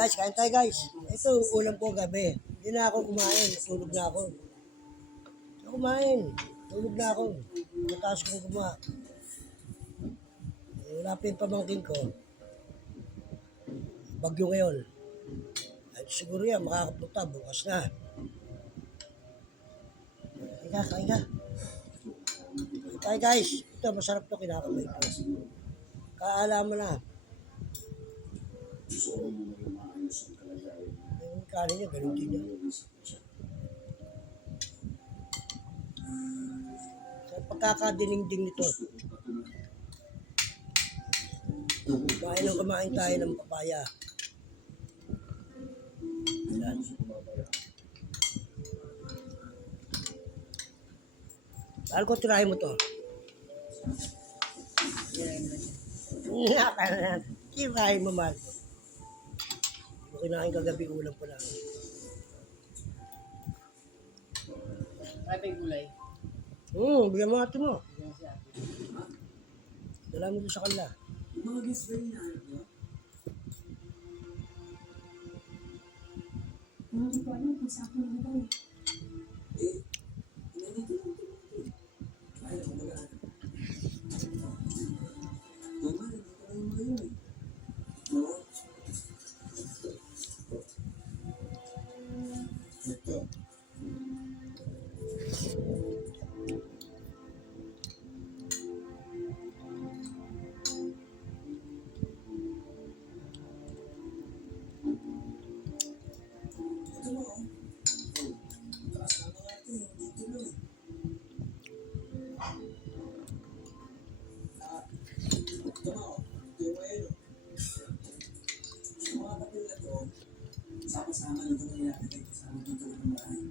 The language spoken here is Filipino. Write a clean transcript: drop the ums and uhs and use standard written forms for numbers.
Guys, kain tayo guys. Ito, ulam ko gabi. Hindi na ako kumain. Tulog na ako. Hindi ako kumain. Tulog na ako. Mataas kong kumain. Wala pa yung pamangkin ko. Bagyo ngayon. Ay, siguro yan, makakapunta. Bukas na. Kain ka, kain ka. Kain tayo guys. Ito, masarap to. Kinakamay ko. Kaalaman na. Yung kanin niya, ganun din niya. Sa pagkakadinigding nito, kumain tayo ng papaya. Yan. Mahal ko, tirahin mo to. Tirahin mo, mahal ko. Kinain kagabi, ulam ko lang. Ay, may gulay. Bigyan mo ate mo. Dala mo doon sa kanila. Mga guest ba yung nahanap niyo? Hindi ko alam kung saan ko nilagay. Nandito lang ito. Ayaw ko mag-aano. Mama, nandito lang yung mga yun eh. Oo. Ito. Ito mo. Taas na nga ito eh. Dito lang eh. Ito mo. Ito yung ngayon oh. Sa mga papel na to, sama-sama lang ito na ilalagay kasama dito ng bahay.